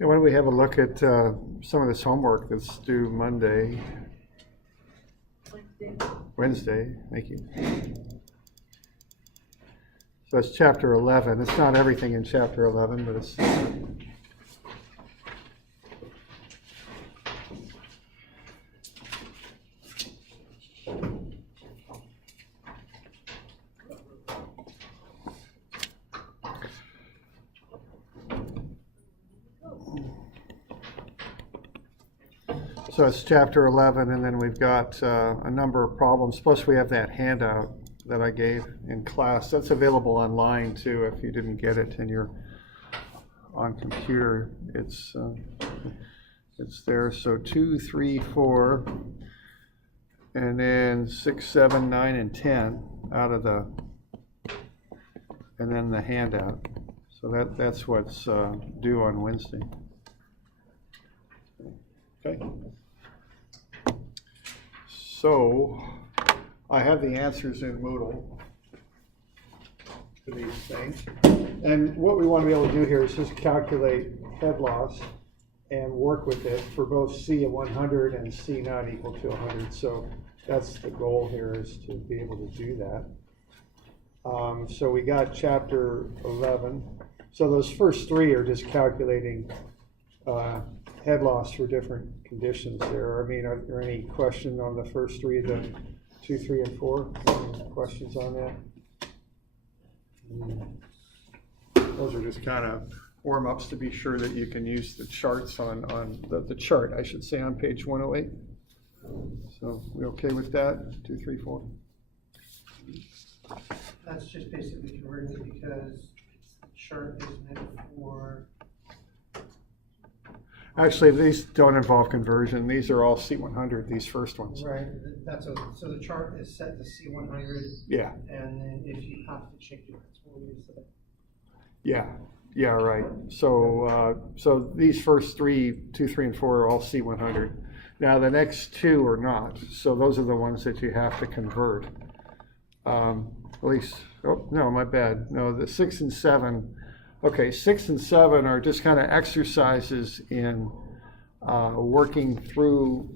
Yeah, why don't we have a look at some of this homework that's due Monday, Wednesday, thank you. So it's chapter 11. It's not everything in chapter 11, but it's... So it's chapter 11, and then we've got a number of problems. Plus, we have that handout that I gave in class. That's available online too. If you didn't get it and you're on computer, it's there. So 2, 3, 4, and then 6, 7, 9, and 10 out of the, and then the handout. So that's what's due on Wednesday. Okay. So I have the answers in Moodle to these things. And what we want to be able to do here is just calculate head loss and work with it for both C at 100 and C not equal to 100. So that's the goal here, is to be able to do that. So we got chapter 11. So those first three are just calculating head loss for different conditions there. I mean, are there any questions on the first three, the 2, 3, and 4? Any questions on that? Those are just kind of warm-ups to be sure that you can use the charts on the chart, I should say, on page 108. So we okay with that? 2, 3, 4. That's just basically converting it because the chart is meant for. Actually, these don't involve conversion. These are all C100, these first ones. Right, so the chart is set to C100. Yeah. And then if you have to check your principal, we use that. Yeah, right. So so these first three, 2, 3, and 4 are all C100. Now the next two are not. So those are the ones that you have to convert. At least, oh, no, my bad. No, the 6 and 7. Okay, 6 and 7 are just kind of exercises in working through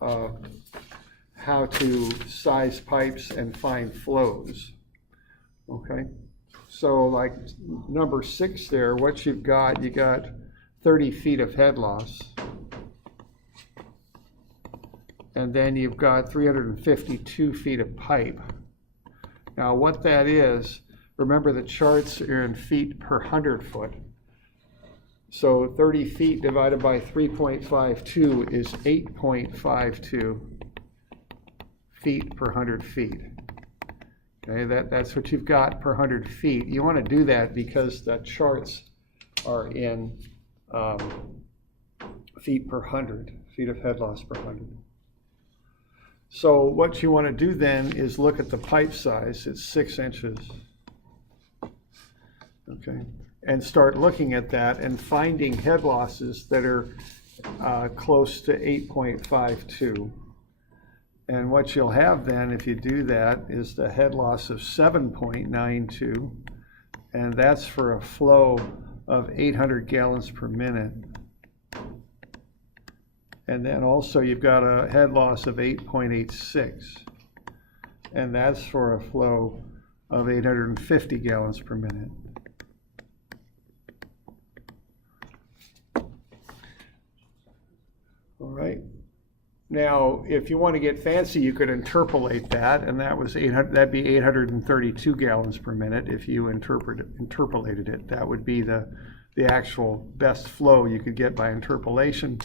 how to size pipes and find flows. Okay, so like number 6 there, what you got 30 feet of head loss. And then you've got 352 feet of pipe. Now what that is, remember the charts are in feet per 100 foot. So 30 feet divided by 3.52 is 8.52 feet per 100 feet. Okay, that's what you've got per 100 feet. You want to do that because the charts are in feet per 100, feet of head loss per 100. So what you want to do then is look at the pipe size. It's 6 inches. Okay, and start looking at that and finding head losses that are close to 8.52. And what you'll have then, if you do that, is the head loss of 7.92, and that's for a flow of 800 gallons per minute. And then also you've got a head loss of 8.86, and that's for a flow of 850 gallons per minute. All right. Now, if you want to get fancy, you could interpolate that, and that'd be 832 gallons per minute if you interpolated it. That would be the actual best flow you could get by interpolation.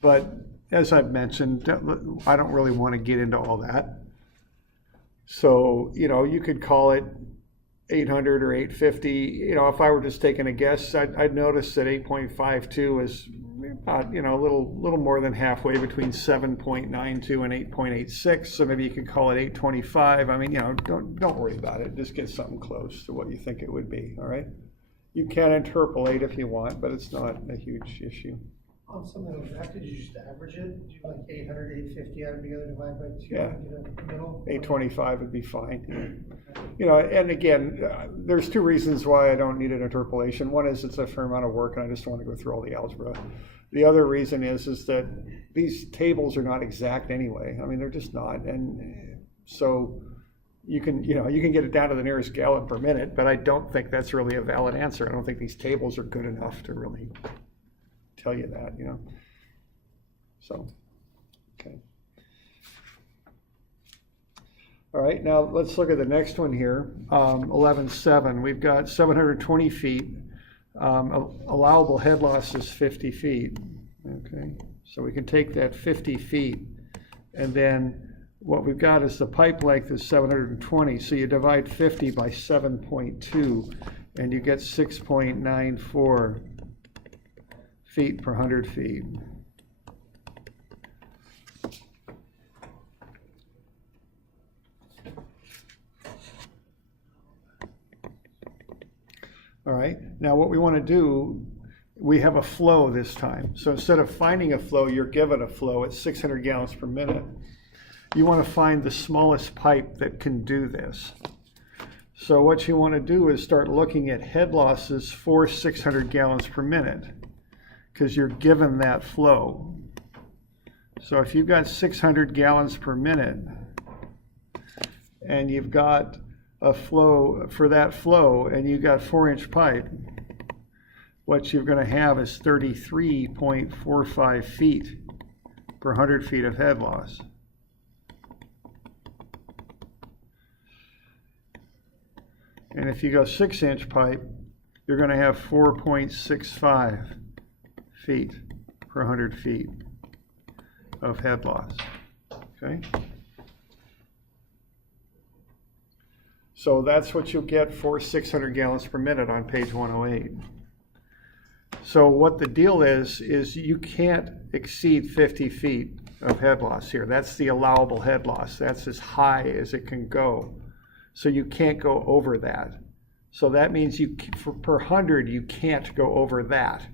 But as I've mentioned, I don't really want to get into all that. So, you could call it 800 or 850. If I were just taking a guess, I'd notice that 8.52 is about, a little more than halfway between 7.92 and 8.86. So maybe you could call it 825. I mean, don't worry about it. Just get something close to what you think it would be. All right. You can interpolate if you want, but it's not a huge issue. On some of those, did you just average it? Do like 800, 850 add together, divide by 2, Yeah. and get a middle? 825 would be fine. You know, and again, there's two reasons why I don't need an interpolation. One is it's a fair amount of work and I just don't want to go through all the algebra. The other reason is that these tables are not exact anyway. I mean, they're just not. And so you can get it down to the nearest gallon per minute, but I don't think that's really a valid answer. I don't think these tables are good enough to really tell you that, you know. So, okay. All right, now let's look at the next one here, 11.7. We've got 720 feet. Allowable head loss is 50 feet. Okay, so we can take that 50 feet, and then what we've got is the pipe length is 720. So you divide 50 by 7.2, and you get 6.94 feet per 100 feet. All right, now what we want to do, we have a flow this time. So instead of finding a flow, you're given a flow at 600 gallons per minute. You want to find the smallest pipe that can do this. So what you want to do is start looking at head losses for 600 gallons per minute, because you're given that flow. So if you've got 600 gallons per minute, and you've got a flow for that flow, and you got 4-inch pipe, what you're going to have is 33.45 feet per 100 feet of head loss. And if you go 6-inch pipe, you're going to have 4.65 feet per 100 feet of head loss. Okay? So that's what you'll get for 600 gallons per minute on page 108. So what the deal is you can't exceed 50 feet of head loss here. That's the allowable head loss. That's as high as it can go. So you can't go over that. So that means per 100, you can't go over that.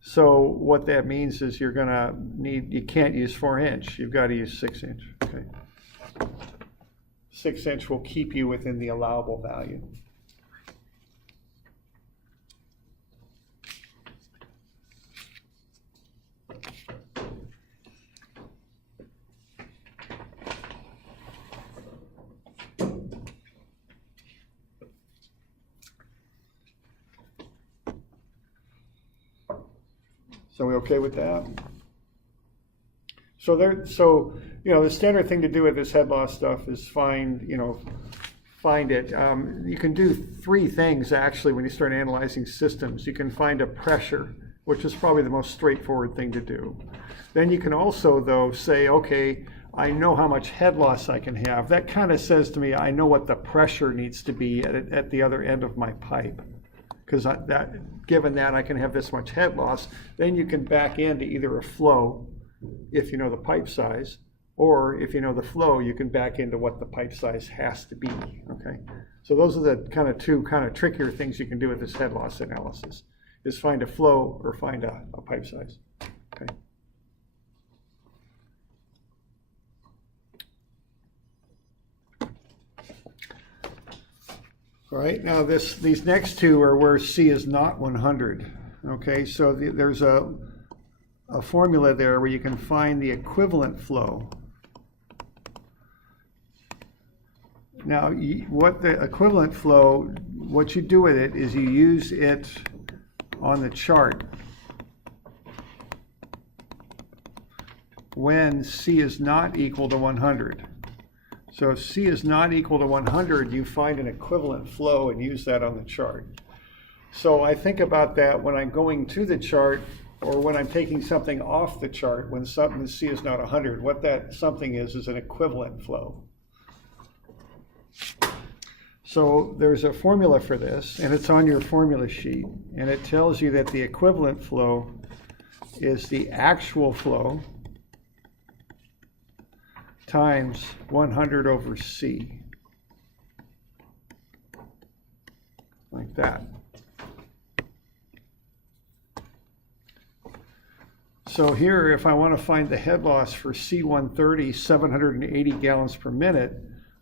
So what that means is you can't use 4-inch. You've got to use 6-inch. Okay. 6-inch will keep you within the allowable value. So we okay with that? So the standard thing to do with this head loss stuff is find it. You can do 3 things actually when you start analyzing systems. You can find a pressure, which is probably the most straightforward thing to do. Then you can also, though, say, okay, I know how much head loss I can have. That kind of says to me, I know what the pressure needs to be at the other end of my pipe. Because given that I can have this much head loss, then you can back into either a flow, if you know the pipe size, or if you know the flow, you can back into what the pipe size has to be, okay? So those are the two trickier things you can do with this head loss analysis, is find a flow or find a pipe size, okay? All right, now these next two are where C is not 100, okay? So there's a formula there where you can find the equivalent flow. Now, what the equivalent flow, what you do with it is you use it on the chart when C is not equal to 100. So if C is not equal to 100, you find an equivalent flow and use that on the chart. So I think about that when I'm going to the chart or when I'm taking something off the chart, when something C is not 100, what that something is an equivalent flow. So there's a formula for this, and it's on your formula sheet, and it tells you that the equivalent flow is the actual flow times 100 over C, like that. So here, if I want to find the head loss for C130, 780 gallons per minute,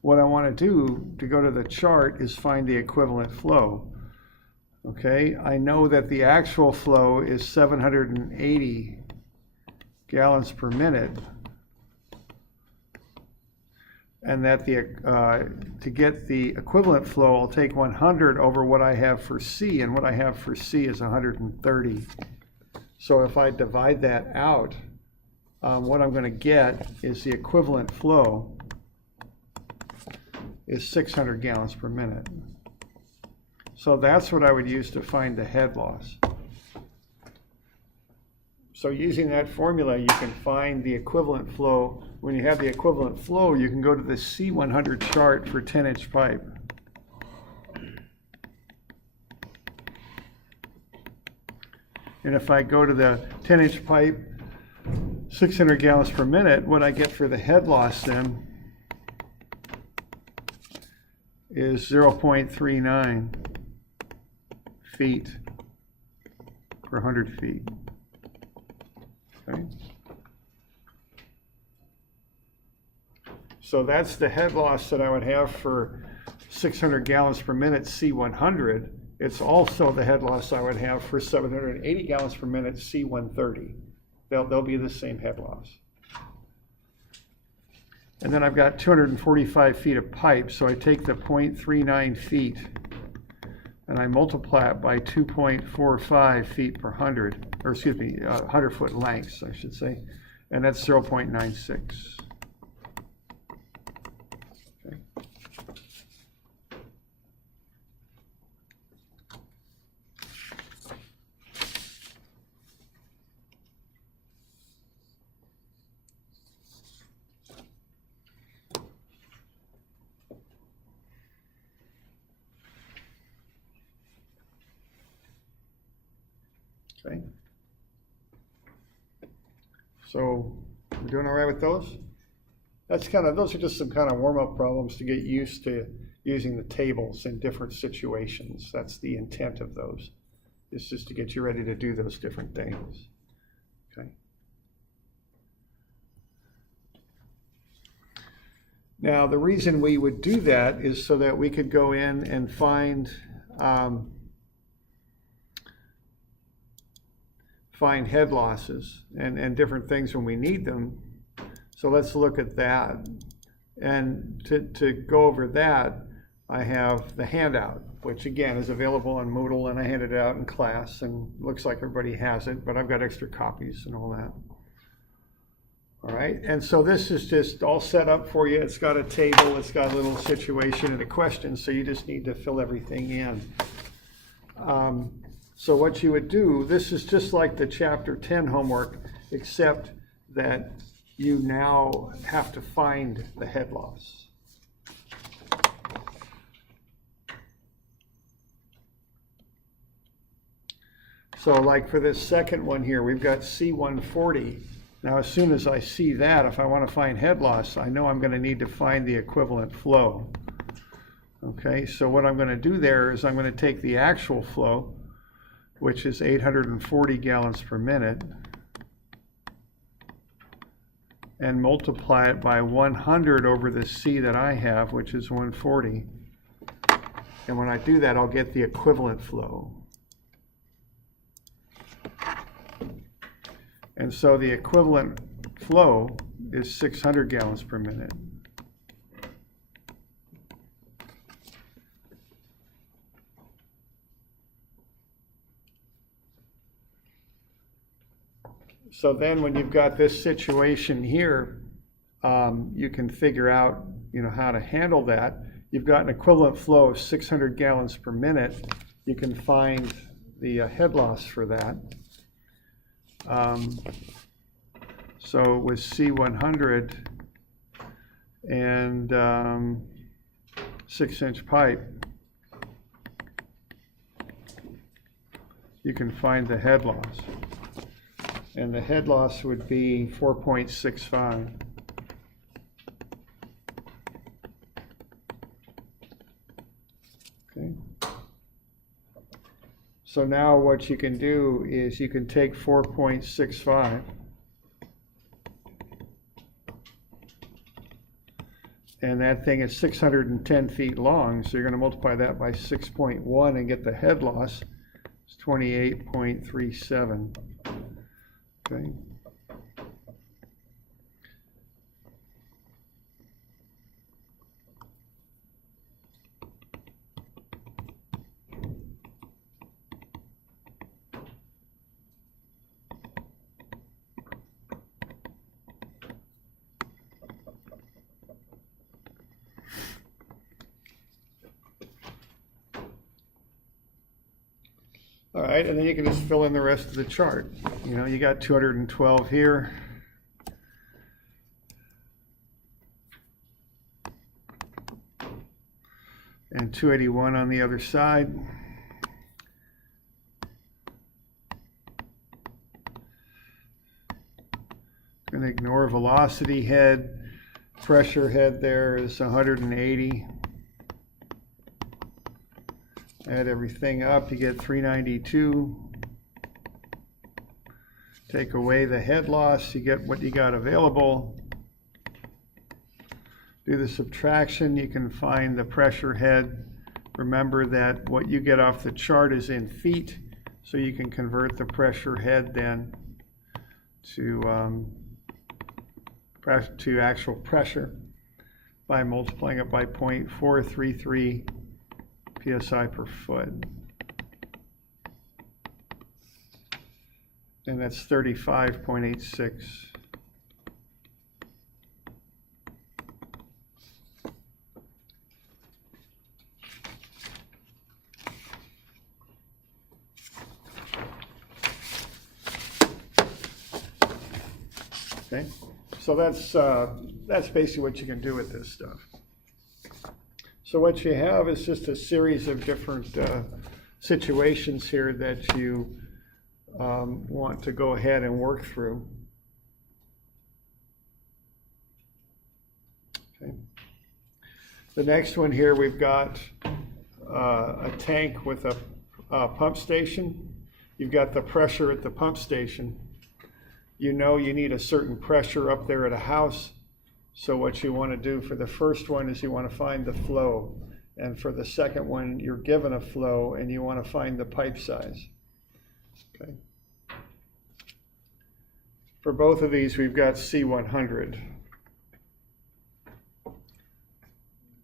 what I want to do to go to the chart is find the equivalent flow. Okay, I know that the actual flow is 780 gallons per minute, and that to get the equivalent flow, I'll take 100 over what I have for C, and what I have for C is 130. So if I divide that out, what I'm going to get is the equivalent flow is 600 gallons per minute. So that's what I would use to find the head loss. So using that formula, you can find the equivalent flow. When you have the equivalent flow, you can go to the C100 chart for 10-inch pipe. And if I go to the 10-inch pipe, 600 gallons per minute, what I get for the head loss then is 0.39 feet per 100 feet. Okay. So that's the head loss that I would have for 600 gallons per minute C100. It's also the head loss I would have for 780 gallons per minute C130. They'll be the same head loss. And then I've got 245 feet of pipe, so I take the 0.39 feet and I multiply it by 2.45 feet per 100, or excuse me, 100 foot lengths, I should say, and that's 0.96. Okay. Okay. So we're doing all right with those? Those are just some kind of warm-up problems to get used to using the tables in different situations. That's the intent of those. It's just to get you ready to do those different things. Okay. Now, the reason we would do that is so that we could go in and find head losses and different things when we need them. So let's look at that. And to go over that, I have the handout, which again is available on Moodle, and I handed it out in class, and looks like everybody has it, but I've got extra copies and all that. All right, and so this is just all set up for you. It's got a table, it's got a little situation and a question, so you just need to fill everything in. So what you would do, this is just like the chapter 10 homework, except that you now have to find the head loss. So like for this second one here, we've got C140. Now as soon as I see that, if I want to find head loss, I know I'm going to need to find the equivalent flow. Okay, so what I'm going to do there is I'm going to take the actual flow, which is 840 gallons per minute, and multiply it by 100 over the C that I have, which is 140. And when I do that, I'll get the equivalent flow. And so the equivalent flow is 600 gallons per minute. So then when you've got this situation here, you can figure out, how to handle that. You've got an equivalent flow of 600 gallons per minute. You can find the head loss for that. So with C100 and 6-inch pipe, you can find the head loss. And the head loss would be 4.65. Okay. So now what you can do is you can take 4.65 And that thing is 610 feet long, so you're going to multiply that by 6.1 and get the head loss. It's 28.37. Okay. All right, and then you can just fill in the rest of the chart. You know, you got 212 here. And 281 on the other side. Going to ignore velocity head. Pressure head there is 180. Add everything up, you get 392. Take away the head loss, you get what you got available. Do the subtraction, you can find the pressure head. Remember that what you get off the chart is in feet, so you can convert the pressure head then to actual pressure by multiplying it by 0.433 psi per foot. And that's 35.86. Okay, so that's basically what you can do with this stuff. So what you have is just a series of different situations here that you want to go ahead and work through. Okay. The next one here, we've got a tank with a pump station. You've got the pressure at the pump station. You know you need a certain pressure up there at a house. So what you want to do for the first one is you want to find the flow. And for the second one, you're given a flow and you want to find the pipe size. Okay. For both of these, we've got C100.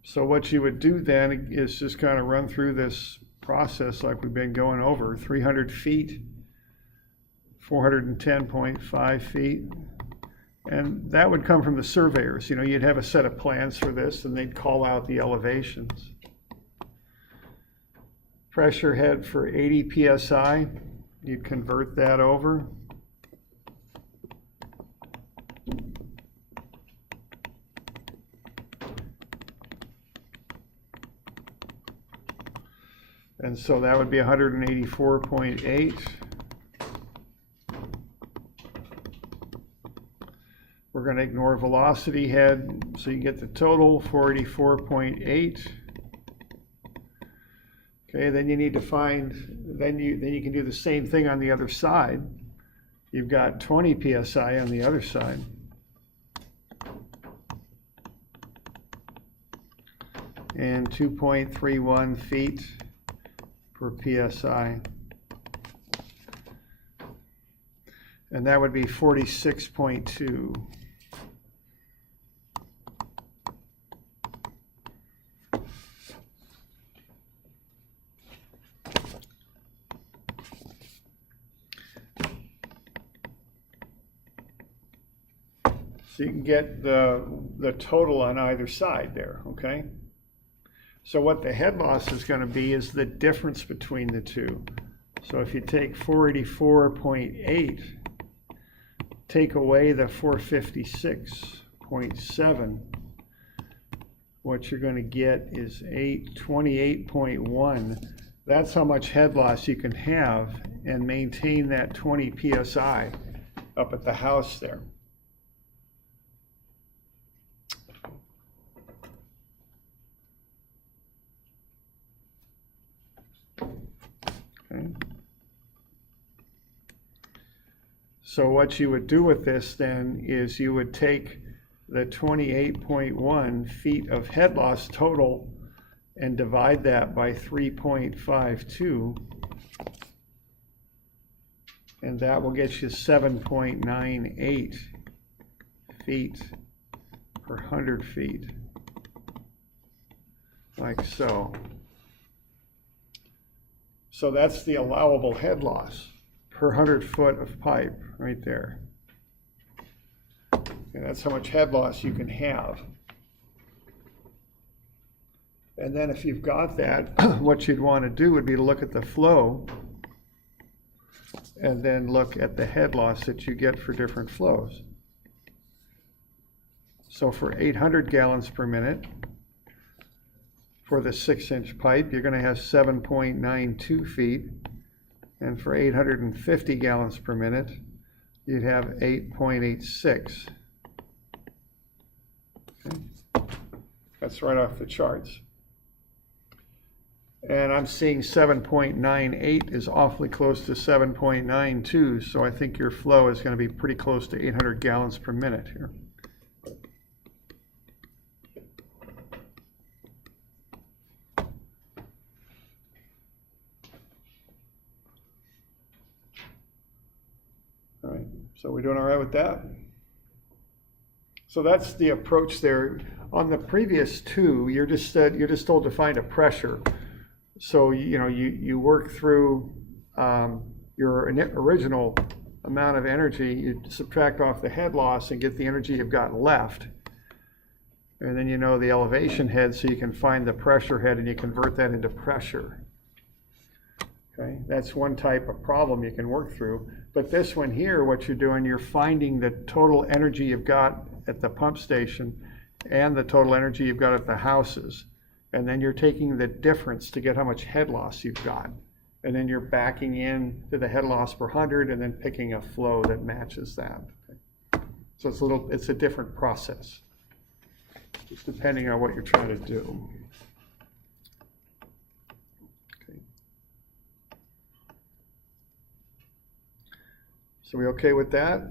So what you would do then is just kind of run through this process like we've been going over. 300 feet, 410.5 feet. And that would come from the surveyors. You know, you'd have a set of plans for this and they'd call out the elevations. Pressure head for 80 psi, you'd convert that over. And so that would be 184.8. We're going to ignore velocity head, so you get the total 484.8. Okay, then you need to find, then you can do the same thing on the other side. You've got 20 psi on the other side. And 2.31 feet per psi. And that would be 46.2. So you can get the total on either side there, okay? So what the head loss is going to be is the difference between the two. So if you take 484.8, take away the 456.7, what you're going to get is 28.1. That's how much head loss you can have and maintain that 20 psi up at the house there. Okay. So what you would do with this then is you would take the 28.1 feet of head loss total and divide that by 3.52, and that will get you 7.98 feet per 100 feet, like so. So that's the allowable head loss per 100 foot of pipe right there. And that's how much head loss you can have. And then if you've got that, what you'd want to do would be to look at the flow and then look at the head loss that you get for different flows. So for 800 gallons per minute, for the 6-inch pipe, you're going to have 7.92 feet. And for 850 gallons per minute, you'd have 8.86. Okay. That's right off the charts. And I'm seeing 7.98 is awfully close to 7.92, so I think your flow is going to be pretty close to 800 gallons per minute here. All right, so we're doing all right with that? So that's the approach there. On the previous two, you're just told to find a pressure. So you work through your original amount of energy, you subtract off the head loss and get the energy you've got left. And then you know the elevation head, so you can find the pressure head and you convert that into pressure. Okay, that's one type of problem you can work through. But this one here, what you're doing, you're finding the total energy you've got at the pump station and the total energy you've got at the houses. And then you're taking the difference to get how much head loss you've got. And then you're backing in to the head loss per 100 and then picking a flow that matches that. Okay. So it's a different process, just depending on what you're trying to do. Okay. So we okay with that?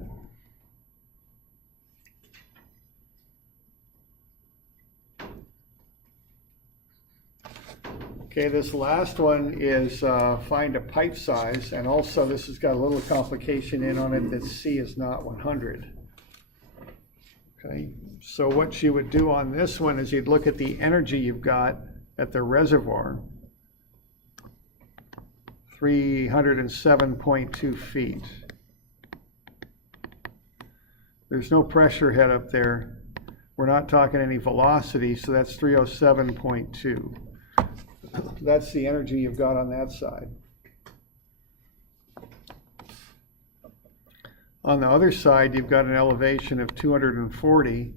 Okay, this last one is find a pipe size, and also this has got a little complication in on it that C is not 100. Okay, so what you would do on this one is you'd look at the energy you've got at the reservoir, 307.2 feet. There's no pressure head up there. We're not talking any velocity, so that's 307.2. That's the energy you've got on that side. On the other side, you've got an elevation of 240.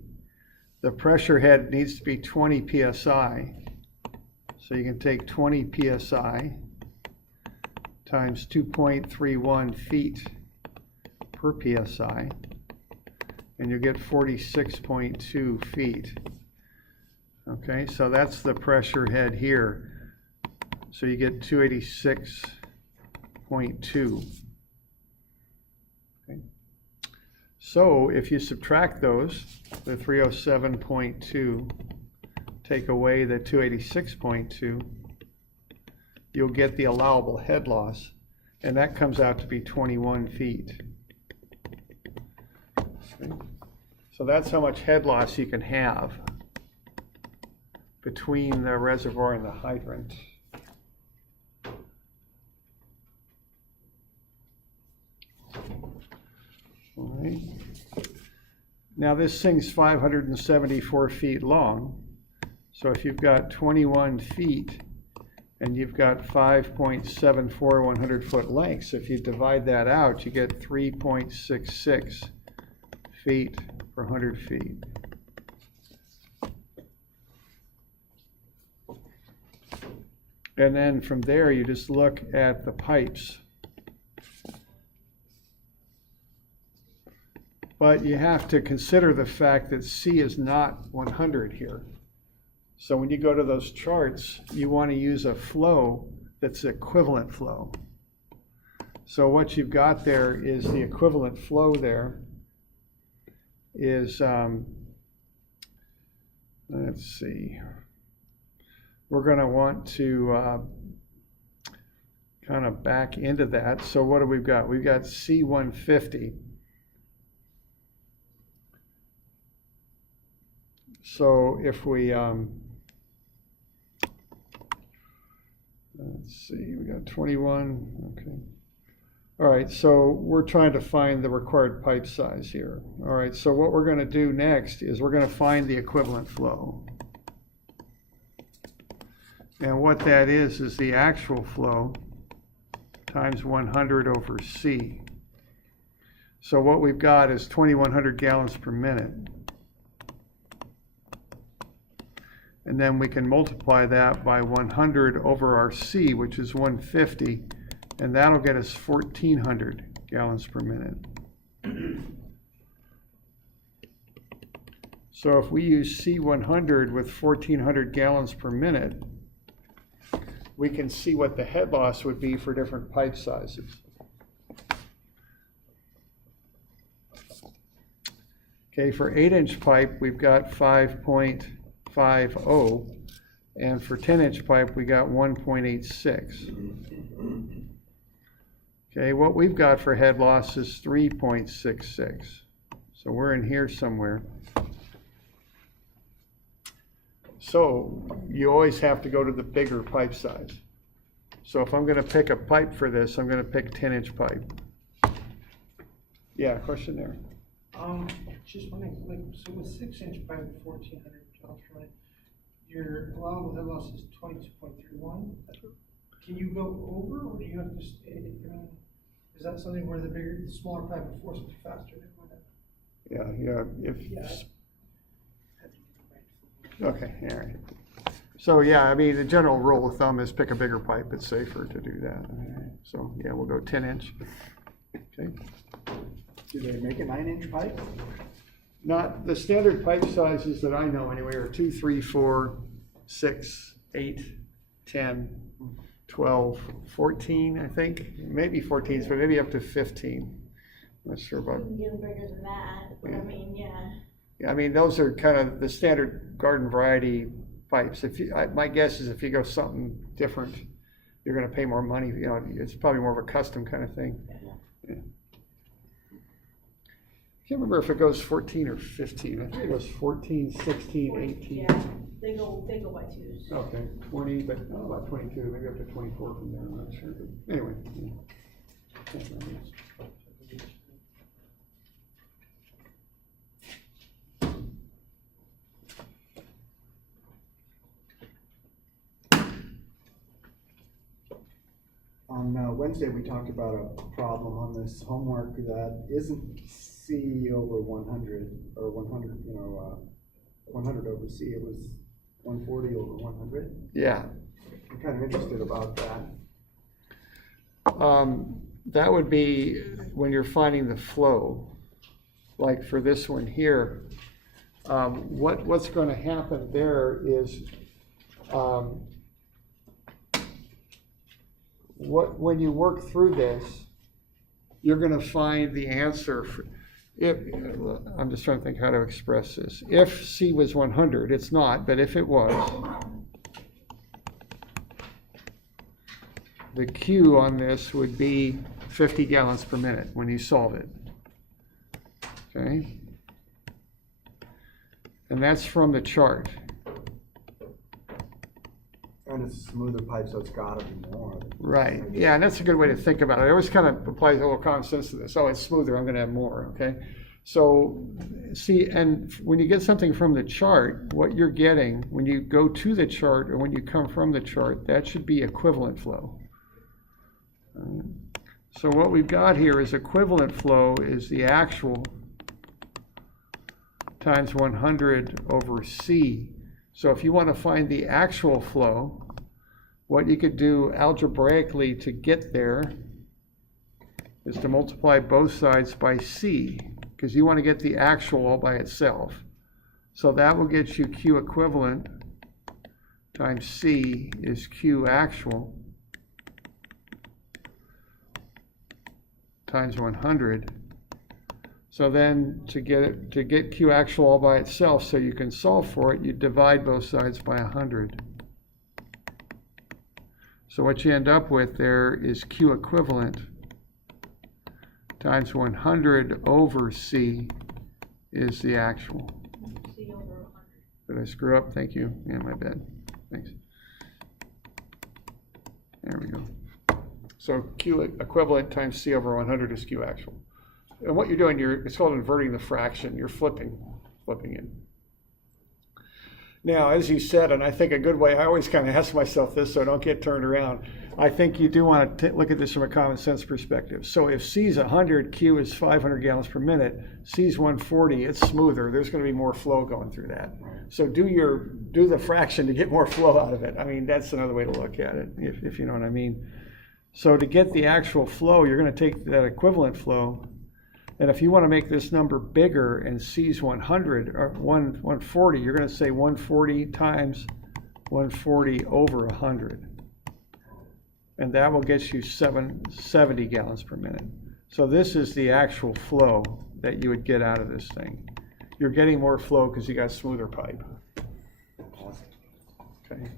The pressure head needs to be 20 psi. So you can take 20 psi times 2.31 feet per psi, and you get 46.2 feet. Okay, so that's the pressure head here. So you get 286.2. Okay. So if you subtract those, the 307.2, take away the 286.2, you'll get the allowable head loss, and that comes out to be 21 feet. Okay. So that's how much head loss you can have between the reservoir and the hydrant. All right. Now this thing's 574 feet long. So if you've got 21 feet and you've got 5.74 100-foot lengths, if you divide that out, you get 3.66 feet per 100 feet. And then from there, you just look at the pipes. But you have to consider the fact that C is not 100 here. So when you go to those charts, you want to use a flow that's equivalent flow. So what you've got there is the equivalent flow there is let's see. We're going to want to kind of back into that. So what do we've got? We've got C150. So if we, let's see, we got 21, okay. All right, so we're trying to find the required pipe size here. All right, so what we're going to do next is we're going to find the equivalent flow. And what that is the actual flow times 100 over C. So what we've got is 2,100 gallons per minute. And then we can multiply that by 100 over our C, which is 150, and that'll get us 1,400 gallons per minute. So if we use C100 with 1,400 gallons per minute, we can see what the head loss would be for different pipe sizes. Okay, for 8-inch pipe, we've got 5.50, and for 10-inch pipe, we got 1.86. Okay, what we've got for head loss is 3.66. So we're in here somewhere. So you always have to go to the bigger pipe size. So if I'm going to pick a pipe for this, I'm going to pick 10-inch pipe. Yeah, question there. Just wondering, like, so with 6-inch pipe, 1,400 gallons per minute, your allowable head loss is 22.31. Can you go over, or do you have to? I mean, is that something where the smaller pipe will force it faster than that? Okay, all right. So yeah, I mean, the general rule of thumb is pick a bigger pipe. It's safer to do that. So yeah, we'll go 10-inch. Okay. Do they make a 9-inch pipe? Not the standard pipe sizes that I know anyway are 2, 3, 4, 6, 8, 10, 12, 14, I think. Maybe 14, but maybe up to 15. I'm not sure about. You can get bigger than that, but Yeah. I mean, yeah. Yeah, I mean, those are kind of the standard garden variety pipes. If you, my guess is if you go something different, you're going to pay more money. You know, it's probably more of a custom kind of thing. Yeah. I can't remember if it goes 14 or 15. I think it goes 14, 16, 18. Yeah, they go by twos. Okay, 20, but about 22, maybe up to 24 from there. I'm not sure. But anyway. Yeah. On Wednesday, we talked about a problem on this homework that isn't C over 100 or 100, 100 over C. It was 140 over 100. Yeah. I'm kind of interested about that. That would be when you're finding the flow. Like for this one here, what's going to happen there is when you work through this, you're going to find the answer. I'm just trying to think how to express this. If C was 100, it's not, but if it was, the Q on this would be 50 gallons per minute when you solve it. Okay? And that's from the chart. And it's a smoother pipe, so it's got to be more. Right. Yeah, and that's a good way to think about it. I always kind of apply a little common sense to this. Oh, it's smoother, I'm going to have more, okay? So, see, and when you get something from the chart, what you're getting, when you go to the chart or when you come from the chart, that should be equivalent flow. So what we've got here is equivalent flow is the actual times 100 over C. So if you want to find the actual flow, what you could do algebraically to get there is to multiply both sides by C, because you want to get the actual all by itself. So that will get you Q equivalent times C is Q actual times 100. So then to get Q actual all by itself, so you can solve for it, you divide both sides by 100. So what you end up with there is Q equivalent times 100 over C is the actual. C over 100. Did I screw up? Thank you. Yeah, my bad. Thanks. There we go. So Q equivalent times C over 100 is Q actual. And what you're doing, it's called inverting the fraction. You're flipping it. Now, as you said, and I think a good way, I always kind of ask myself this so I don't get turned around. I think you do want to look at this from a common sense perspective. So if C is 100, Q is 500 gallons per minute, C is 140, it's smoother. There's going to be more flow going through that. So do the fraction to get more flow out of it. I mean, that's another way to look at it, if you know what I mean. So to get the actual flow, you're going to take that equivalent flow, and if you want to make this number bigger and C's 100 or 140, you're going to say 140 times 140 over 100. And that will get you 70 gallons per minute. So this is the actual flow that you would get out of this thing. You're getting more flow because you got smoother pipe. Okay.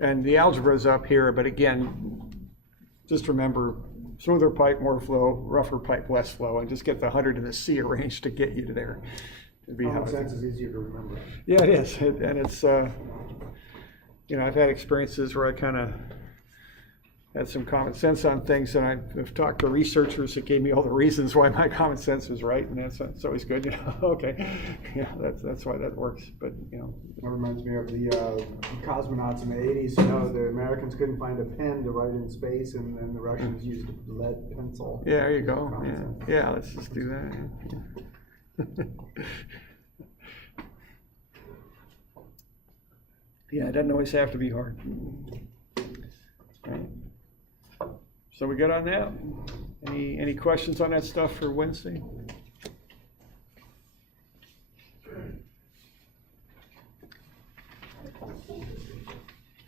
And the algebra is up here, but again, just remember, smoother pipe, more flow, rougher pipe, less flow, and just get the 100 and the C arranged to get you to there. Common sense is easier to remember. Yeah, it is, and it's, I've had experiences where I kind of had some common sense on things, and I've talked to researchers that gave me all the reasons why my common sense was right, and that's always good, Okay, yeah, that's why that works. But That reminds me of the cosmonauts in the '80s. The Americans couldn't find a pen to write in space, and then the Russians used a lead pencil. Yeah, there you go. Yeah, let's just do that. Yeah, it doesn't always have to be hard. Right. So we good on that? Any questions on that stuff for Wednesday?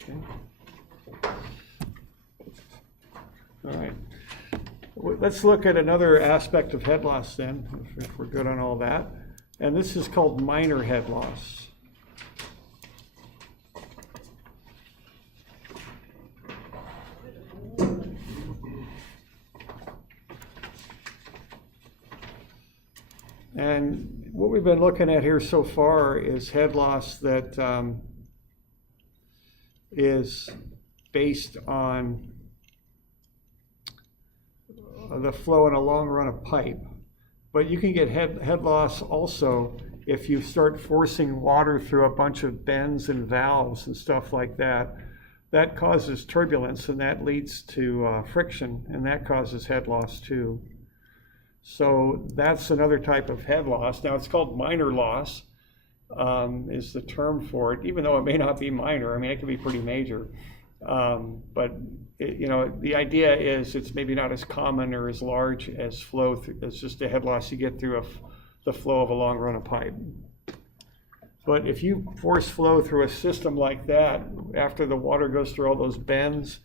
Okay. All right. Let's look at another aspect of head loss then, if we're good on all that. And this is called minor head loss. And what we've been looking at here so far is head loss that is based on the flow in a long run of pipe. But you can get head loss also if you start forcing water through a bunch of bends and valves and stuff like that. That causes turbulence, and that leads to friction, and that causes head loss too. So that's another type of head loss. Now it's called minor loss, is the term for it, even though it may not be minor. I mean, it can be pretty major. But the idea is it's maybe not as common or as large as flow as just a head loss you get through the flow of a long run of pipe. But if you force flow through a system like that, after the water goes through all those bends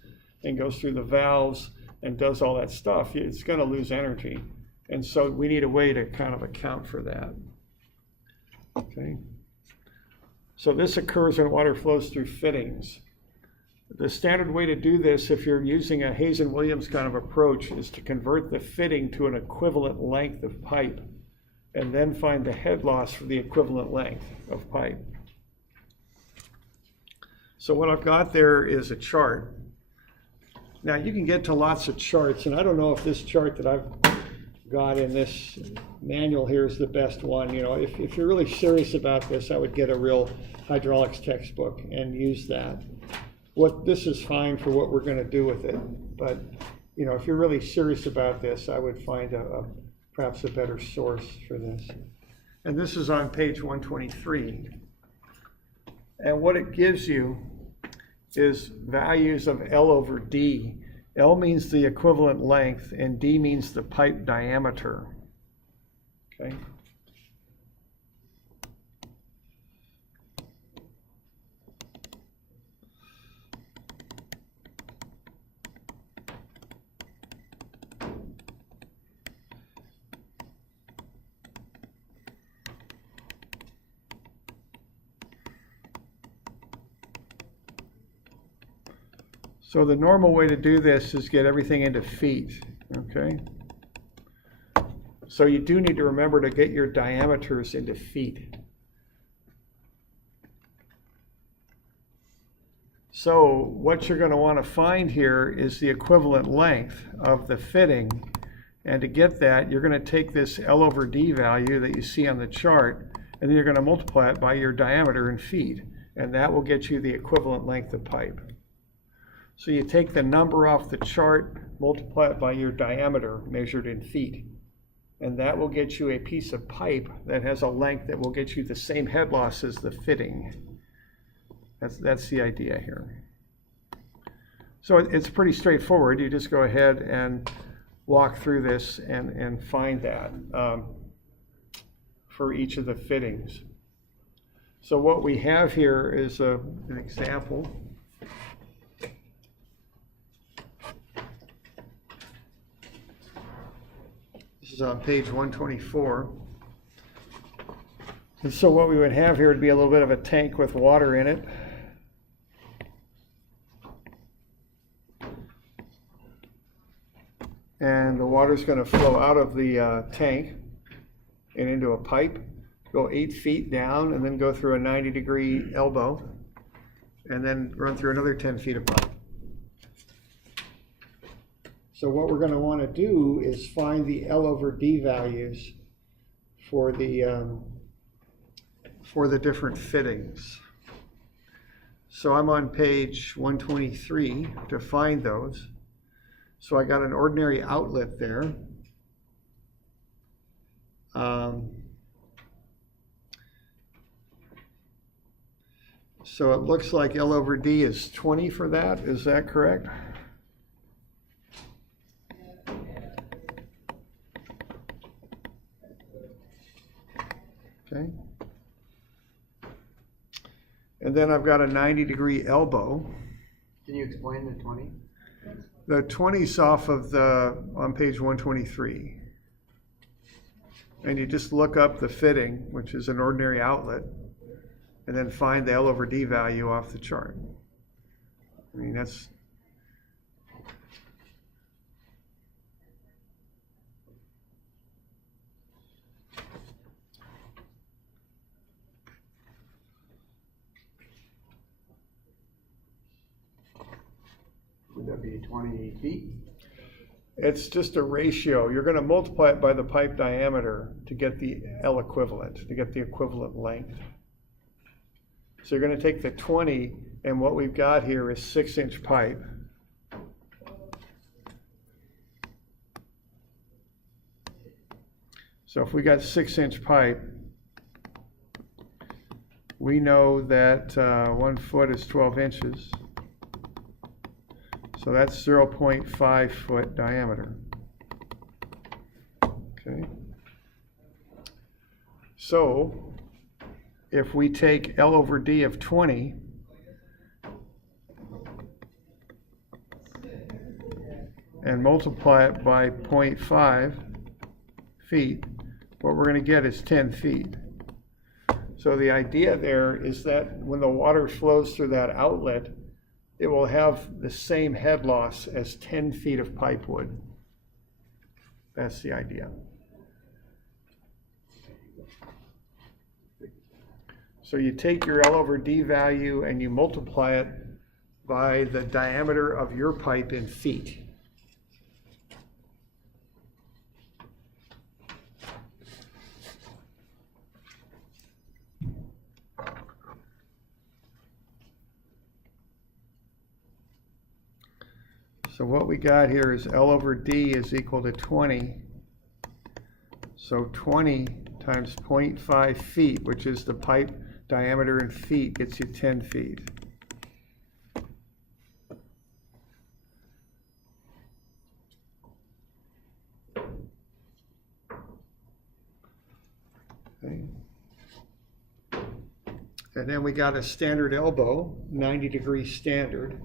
and goes through the valves and does all that stuff, it's going to lose energy. And so we need a way to kind of account for that. Okay. So this occurs when water flows through fittings. The standard way to do this, if you're using a Hayes and Williams kind of approach, is to convert the fitting to an equivalent length of pipe and then find the head loss for the equivalent length of pipe. So what I've got there is a chart. Now you can get to lots of charts, and I don't know if this chart that I've got in this manual here is the best one. If you're really serious about this, I would get a real hydraulics textbook and use that. This is fine for what we're going to do with it, but if you're really serious about this, I would find perhaps a better source for this. And this is on page 123. And what it gives you is values of L over D. L means the equivalent length, and D means the pipe diameter. Okay. So the normal way to do this is get everything into feet, okay? So you do need to remember to get your diameters into feet. So what you're going to want to find here is the equivalent length of the fitting. And to get that, you're going to take this L over D value that you see on the chart, and then you're going to multiply it by your diameter in feet. And that will get you the equivalent length of pipe. So you take the number off the chart, multiply it by your diameter measured in feet. And that will get you a piece of pipe that has a length that will get you the same head loss as the fitting. That's the idea here. So it's pretty straightforward. You just go ahead and walk through this and find that for each of the fittings. So what we have here is an example. This is on page 124. And so what we would have here would be a little bit of a tank with water in it. And the water is going to flow out of the tank and into a pipe, go 8 feet down, and then go through a 90-degree elbow, and then run through another 10 feet of pipe. So what we're going to want to do is find the L over D values for the different fittings. So I'm on page 123 to find those. So I got an ordinary outlet there. So it looks like L over D is 20 for that. Is that correct? Okay. And then I've got a 90-degree elbow. Can you explain the 20? The 20's off of on page 123. And you just look up the fitting, which is an ordinary outlet, and then find the L over D value off the chart. I mean, that's... Would that be 20 feet? It's just a ratio. You're going to multiply it by the pipe diameter to get the L equivalent, to get the equivalent length. So you're going to take the 20, and what we've got here is 6-inch pipe. So if we got 6-inch pipe, we know that 1 foot is 12 inches. So that's 0.5 foot diameter. Okay. So if we take L over D of 20 and multiply it by 0.5 feet, what we're going to get is 10 feet. So the idea there is that when the water flows through that outlet, it will have the same head loss as 10 feet of pipe would. That's the idea. So you take your L over D value and you multiply it by the diameter of your pipe in feet. So what we got here is L over D is equal to 20. So 20 times 0.5 feet, which is the pipe diameter in feet, gets you 10 feet. Okay. And then we got a standard elbow, 90-degree standard.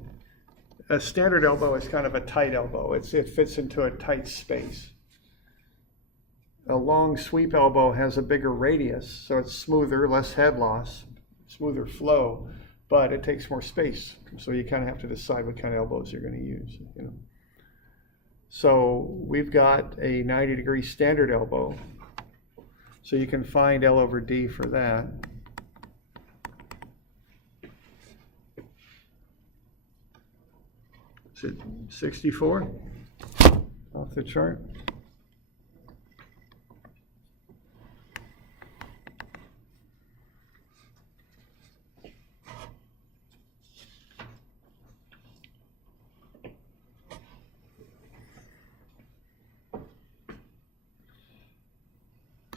A standard elbow is kind of a tight elbow. It fits into a tight space. A long sweep elbow has a bigger radius, so it's smoother, less head loss, smoother flow. but it takes more space. So you kind of have to decide what kind of elbows you're going to use, you know. So we've got a 90-degree standard elbow. So you can find L over D for that. Is it 64 off the chart?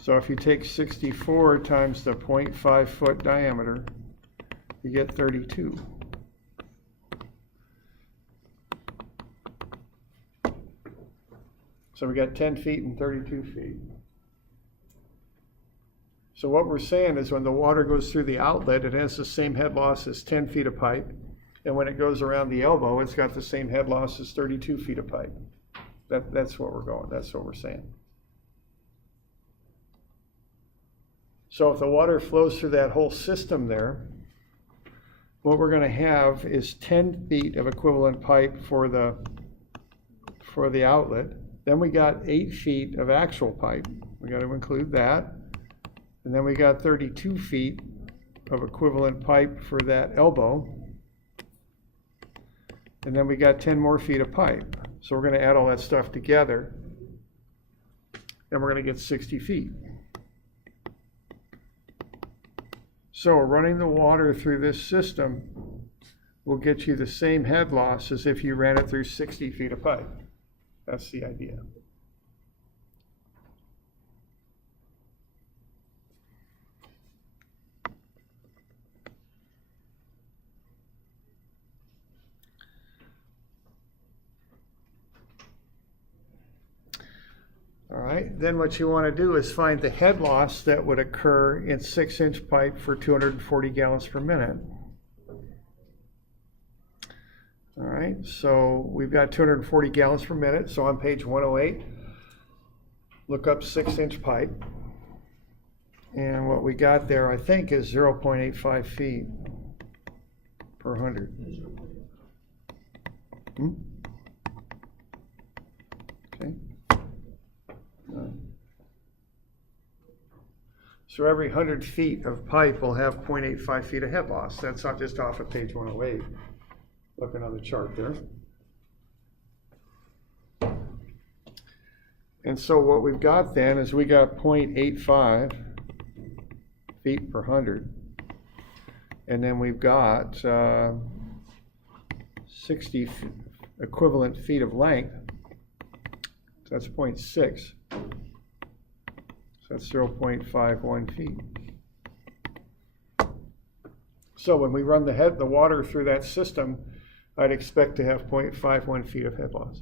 So if you take 64 times the 0.5 foot diameter, you get 32. So we got 10 feet and 32 feet. So what we're saying is when the water goes through the outlet, it has the same head loss as 10 feet of pipe. And when it goes around the elbow, it's got the same head loss as 32 feet of pipe. That's what we're going, that's what we're saying. So if the water flows through that whole system there, what we're going to have is 10 feet of equivalent pipe for the outlet. Then we got 8 feet of actual pipe. We got to include that. And then we got 32 feet of equivalent pipe for that elbow. And then we got 10 more feet of pipe. So we're going to add all that stuff together. And we're going to get 60 feet. So running the water through this system will get you the same head loss as if you ran it through 60 feet of pipe. That's the idea. All right, then what you want to do is find the head loss that would occur in 6-inch pipe for 240 gallons per minute. All right, so we've got 240 gallons per minute. So on page 108, look up 6-inch pipe. And what we got there, I think, is 0.85 feet per 100. Okay. So every 100 feet of pipe will have 0.85 feet of head loss. That's not just off of page 108. Looking on the chart there. And so what we've got then is we got 0.85 feet per 100. And then we've got 60 equivalent feet of length. So that's 0.6. So that's 0.51 feet. So when we run the water through that system, I'd expect to have 0.51 feet of head loss.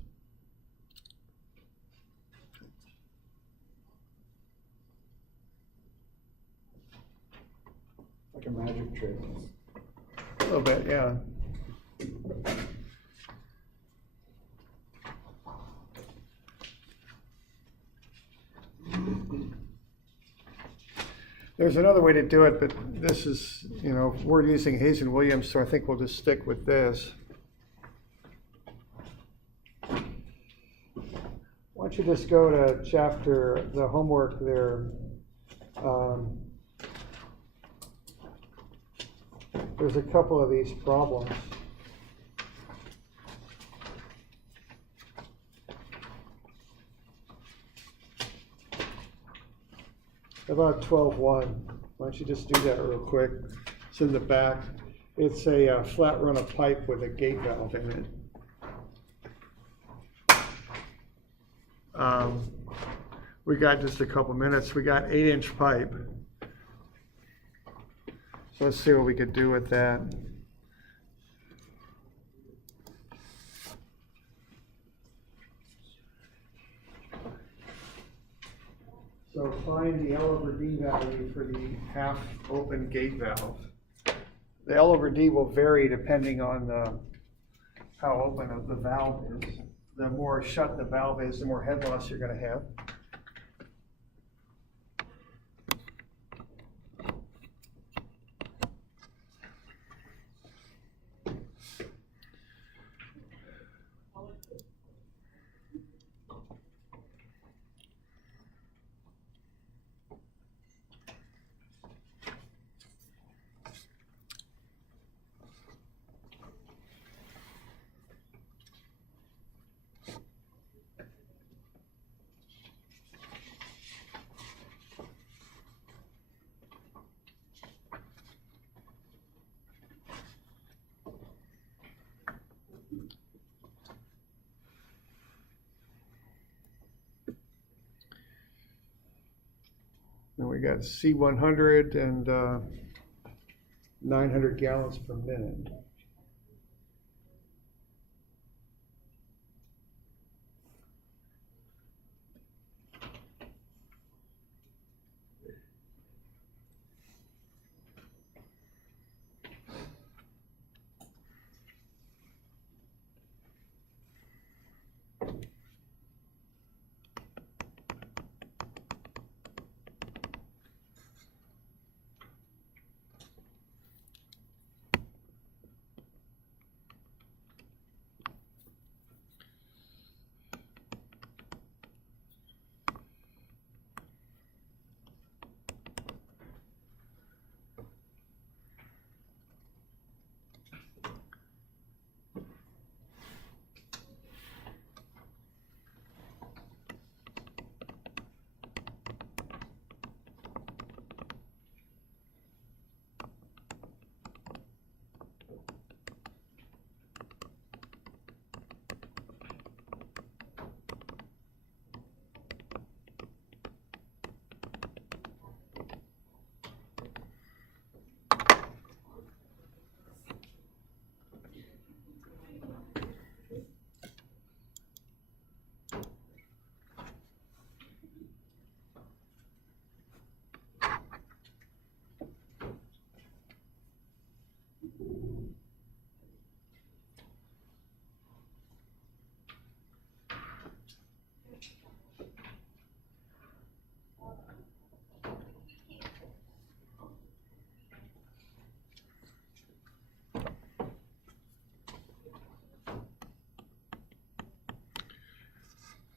Like a magic trick. A little bit, yeah. There's another way to do it, but this is, we're using Hayes and Williams, so I think we'll just stick with this. Why don't you just go to the homework there. There's a couple of these problems. About 12.1. Why don't you just do that real quick? It's in the back. It's a flat run of pipe with a gate valve in it. We got just a couple minutes. We got 8-inch pipe. So let's see what we could do with that. So find the L over D value for the half open gate valve. The L over D will vary depending on how open the valve is. The more shut the valve is, the more head loss you're going to have. we got C100 and 900 gallons per minute.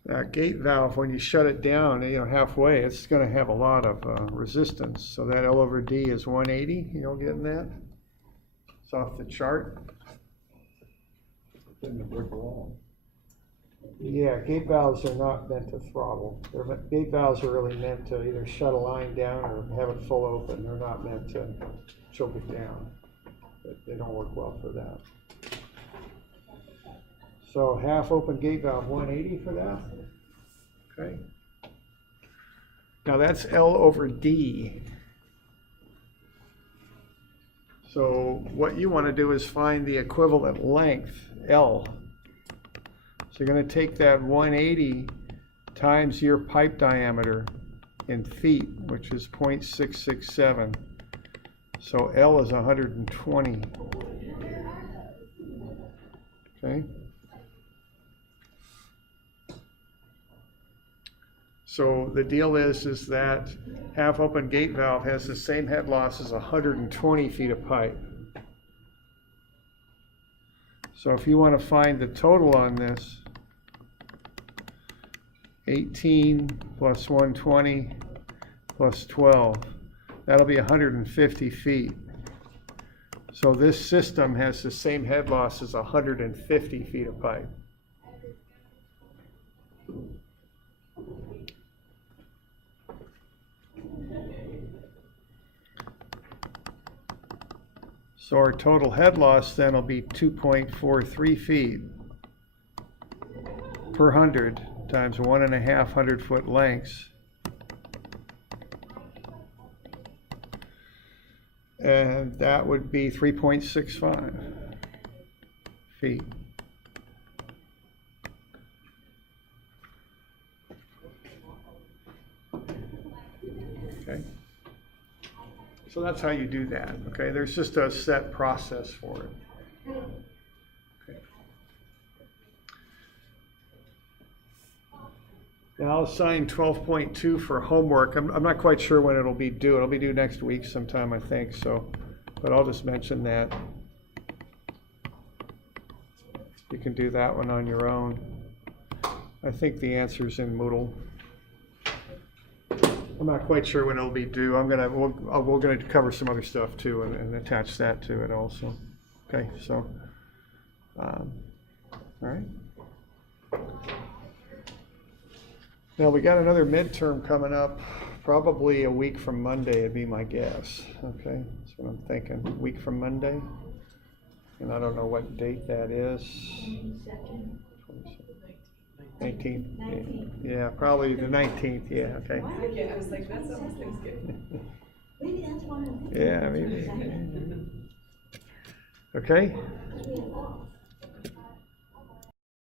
That gate valve, when you shut it down, halfway, it's going to have a lot of resistance. So that L over D is 180. You know, getting that? It's off the chart. In the brick wall. Yeah, gate valves are not meant to throttle. Gate valves are really meant to either shut a line down or have it full open. They're not meant to choke it down. They don't work well for that. So half open gate valve, 180 for that. Okay. Now that's L over D. So what you want to do is find the equivalent length, L. So you're going to take that 180 times your pipe diameter in feet, which is 0.667. So L is 120. Okay. So the deal is that half open gate valve has the same head loss as 120 feet of pipe. So if you want to find the total on this, 18 plus 120 plus 12, that'll be 150 feet. So this system has the same head loss as 150 feet of pipe. So our total head loss then will be 2.43 feet per 100 times 1.5 100-foot lengths. And that would be 3.65 feet. Okay. So that's how you do that, okay? There's just a set process for it. Okay. Now I'll assign 12.2 for homework. I'm not quite sure when it'll be due. It'll be due next week sometime, I think, so, but I'll just mention that. You can do that one on your own. I think the answer's in Moodle. I'm not quite sure when it'll be due. We're gonna cover some other stuff too and attach that to it also. Okay, so, all right. Now we got another midterm coming up, probably a week from Monday would be my guess. Okay, that's what I'm thinking, a week from Monday. And I don't know what date that is. 22nd. 19th. 19th. Yeah, probably the 19th, yeah, okay. Why would Yeah, I you was like, put that's almost 22nd? Thanksgiving. Maybe that's why I'm thinking. Yeah, maybe. Okay, Because we have off.